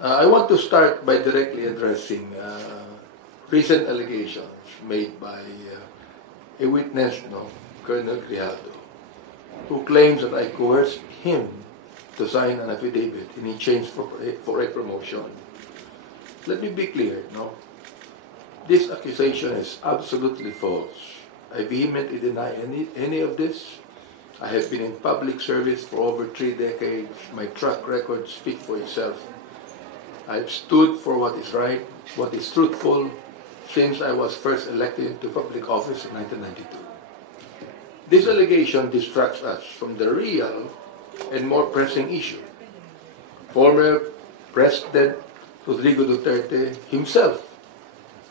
I want to start by directly addressing recent allegations made by a witness, Colonel Grijaldo, who claims that I coerced him to sign an affidavit in exchange for a promotion. Let me be clear, this accusation is absolutely false. I vehemently deny any of this. I have been in public service for over 3 decades. My track record speaks for itself. I've stood for what is right, what is truthful, since I was first elected to public office in 1992. This allegation distracts us from the real and more pressing issue. Former President Rodrigo Duterte himself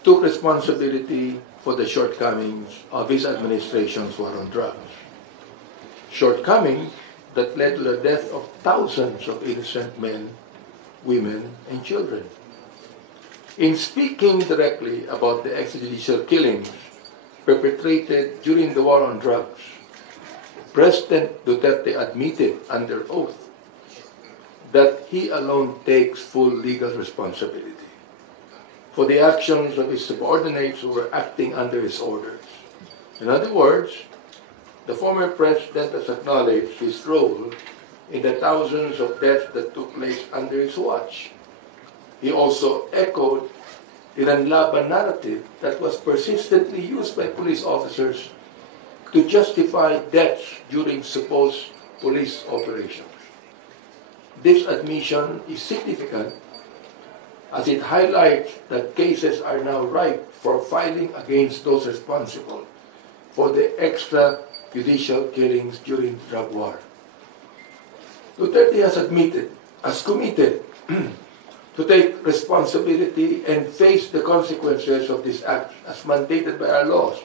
took responsibility for the shortcomings of his administration's war on drugs. Shortcomings that led to the death of thousands of innocent men, women, and children. In speaking directly about the extrajudicial killings perpetrated during the war on drugs, President Duterte admitted under oath that he alone takes full legal responsibility for the actions of his subordinates who were acting under his orders. In other words, the former president has acknowledged his role in the thousands of deaths that took place under his watch. He also echoed the Ranlaban narrative that was persistently used by police officers to justify deaths during supposed police operations. This admission is significant as it highlights that cases are now ripe for filing against those responsible for the extrajudicial killings during the drug war. Duterte has committed to take responsibility and face the consequences of this act as mandated by our laws.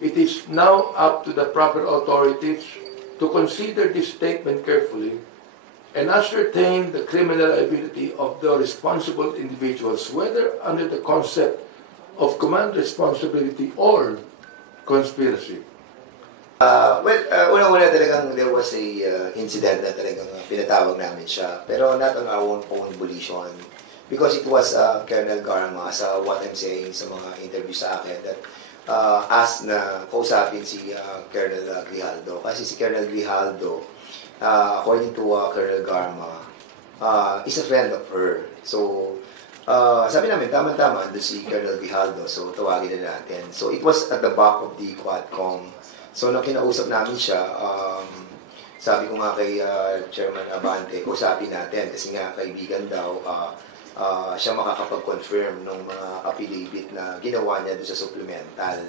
It is now up to the proper authorities to consider this statement carefully and ascertain the criminal liability of the responsible individuals, whether under the concept of command responsibility or conspiracy. Una-una talagang there was a incident na talagang pinatawag namin siya, pero not on our own volition. Because it was Colonel Garma, sa what I'm saying sa mga interview sa akin, that asked na kausapin si Colonel Grijaldo. Kasi si Colonel Grijaldo, according to Colonel Garma, is a friend of her. So, sabi namin, tama-tama, doon si Colonel Grijaldo. So, tawagin na natin. So, it was at the back of the Quadcom. So, nung kinausap namin siya, sabi ko nga kay Chairman Abante, kausapin natin kasi nga kaibigan daw, siya makakapag-confirm ng mga affidavit na ginawa niya doon sa supplemental.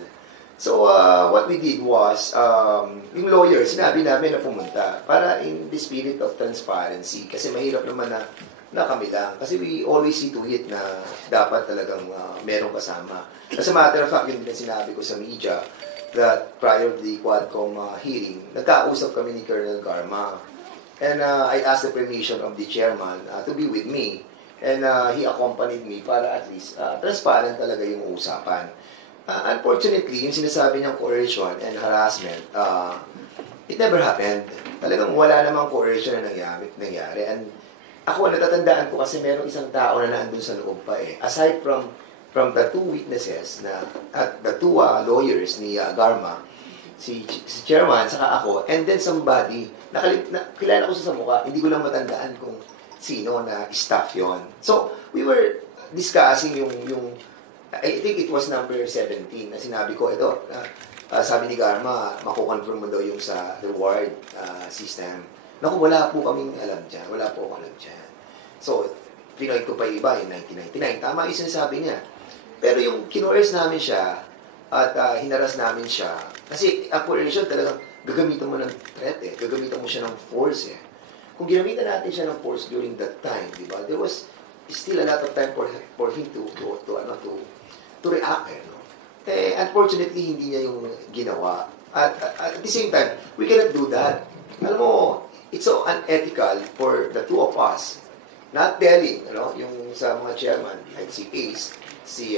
So, what we did was, yung lawyer, sinabi namin na pumunta para in the spirit of transparency kasi mahirap naman na kami lang. Kasi we always see to it na dapat talagang merong kasama. As a matter of fact, yun din sinabi ko sa media, that prior to the Quadcom hearing, nagkausap kami ni Colonel Garma. And I asked the permission of the chairman to be with me. And he accompanied me para at least transparent talaga yung usapan. Unfortunately, yung sinasabi niyang coercion and harassment, it never happened. Talagang wala namang coercion na nangyari. And ako, natatandaan ko kasi merong isang tao na naandun sa loob pa eh. Aside from the two witnesses at the two lawyers ni Garma, si chairman, saka ako, and then somebody, kilala ko sa mukha, hindi ko lang matandaan kung sino na staff yon. So, we were discussing yung I think it was number 17 na sinabi ko, ito, sabi ni Garma, makukonfirm mo daw yung sa reward system. Naku, wala po kaming alam dyan. Wala po alam dyan. So, Pinoy ko pa iba, in 1999. Tama yung sinasabi niya. Pero yung kinoerce namin siya at hinaras namin siya, kasi ang coercion talagang gagamitan mo ng threat eh. Gagamitan mo siya ng force eh. Kung ginamitan natin siya ng force during that time, di ba, there was still a lot of time for him to react. Unfortunately, hindi niya yung ginawa. At the same time, we cannot do that. Alam mo, it's so unethical for the two of us not telling, yung sa mga chairman, like si Ace, si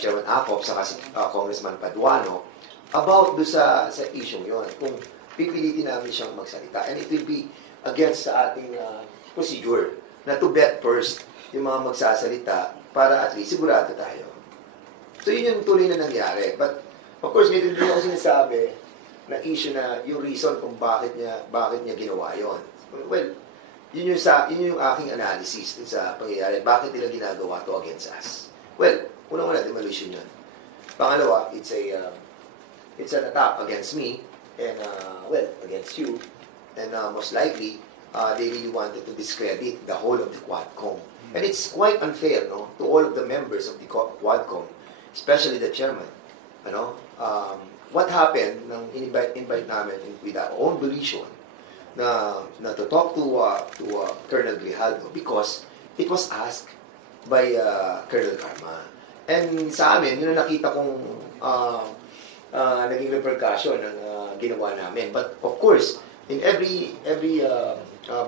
Chairman Acop, saka si Congressman Paduano, about do sa issue yon. Kung pipilitin namin siyang magsalita. And it will be against sa ating procedure. na to vet first yung mga magsasalita para at least sigurado tayo. So yun yung tuloy na nangyari. But of course, hindi din ako sinasabi na issue na yung reason kung bakit niya ginawa yon. Well, yun yung aking analysis sa pangyayari. Bakit nila ginagawa to against us? Well, unang-una, demolition yun. Pangalawa, it's an attack against me and, against you. And most likely, they really wanted to discredit the whole of the Quadcom. And it's quite unfair, no, to all of the members of the Quadcom, especially the chairman. What happened nang invite namin with our own volition na to talk to Colonel Grijaldo because it was asked by Colonel Garma. And sa amin, yun ang nakita kong naging repercussion ng ginawa namin. But of course, in every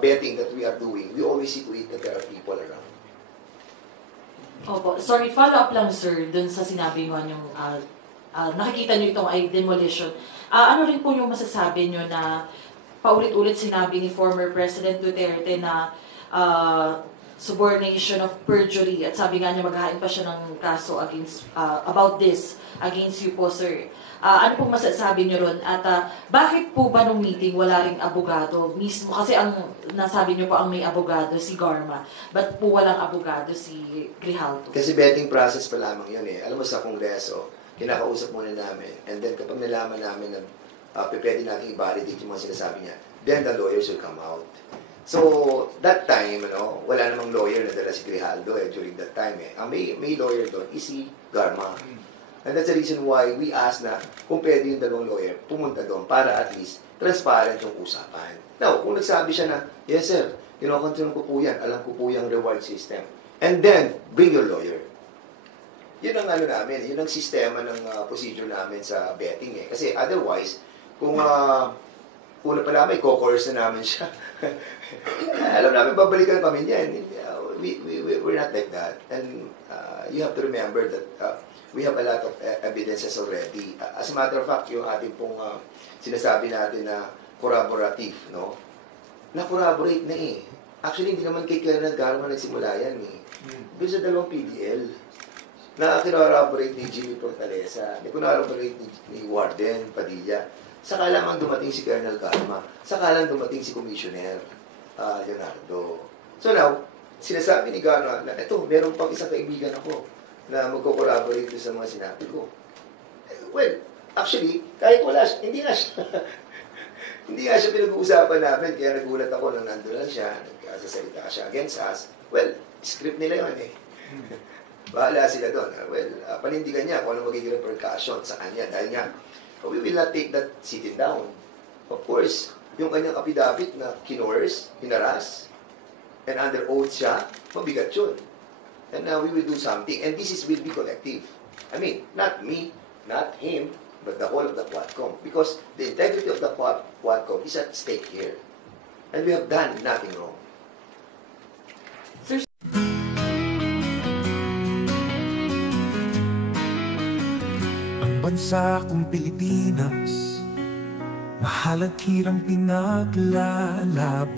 betting that we are doing, we always see to it that there are people around. Opo. Sorry, follow-up lang, sir, dun sa sinabi mo yung nakikita nyo itong ay demolition. Ano rin po yung masasabi nyo na paulit-ulit sinabi ni former President Duterte na subornation of perjury at sabi nga niya maghahain pa siya ng kaso against about this against you po, sir. Ano pong masasabi niyo ron? At bakit po ba nung meeting wala ring abogado mismo? Kasi ang nasabi niyo po ang may abogado si Garma. Ba't po walang abogado si Grijaldo? Kasi betting process pa lamang yun eh. Alam mo sa Kongreso, kinakausap muna namin. And then kapag nalaman namin na pwede natin i-validate yung mga sinasabi niya, then the lawyers will come out. So, that time, wala namang lawyer na dala si Grijaldo during that time eh. Ang may lawyer doon is si Garma. And that's the reason why we asked na kung pwede yung dalawang lawyer pumunta doon para at least transparent yung usapan. Now, kung nagsabi siya na, yes sir, kinokontrol ko po yan, alam ko po yung reward system. And then, bring your lawyer. Yun ang namin, yun ang sistema ng procedure namin sa betting eh. Kasi otherwise, kung una pa namin, co-coerce na namin siya. Alam namin, babalikan kami niyan. We're not like that. And you have to remember that we have a lot of evidences already. As a matter of fact, yung ating pong sinasabi natin na corroborative, no? Na-corroborate na eh. Actually, hindi naman kay Colonel Garma nagsimula yan eh. Doon sa dalawang PDL na corroborate ni Jimmy Fortaleza, na corroborate ni Warden Padilla. Saka lamang dumating si Colonel Garma. Saka lang dumating si Commissioner Leonardo. So now, sinasabi ni Garma na ito, meron pang isang kaibigan ako na magko-collaborate sa mga sinabi ko. Well, actually, kahit wala siya, hindi nga siya pinag-uusapan namin, kaya nagulat ako nang nandun lang siya, nagsasalita siya against us. Well, script nila yun eh. Bahala sila doon. Well, panindigan niya kung ano magiging repercussion sa kanya. Dahil nga, we will not take that sitting down. Of course, yung kanyang affidavit na kinores, hinaras, and under oath siya, mabigat yun. And now we will do something. And this will be collective. I mean, not me, not him, but the whole of the Quadcom. Because the integrity of the Quadcom is at stake here. And we have done nothing wrong. Sir, ang bansa kong Pilipinas, mahal at hirang pinaglalaban.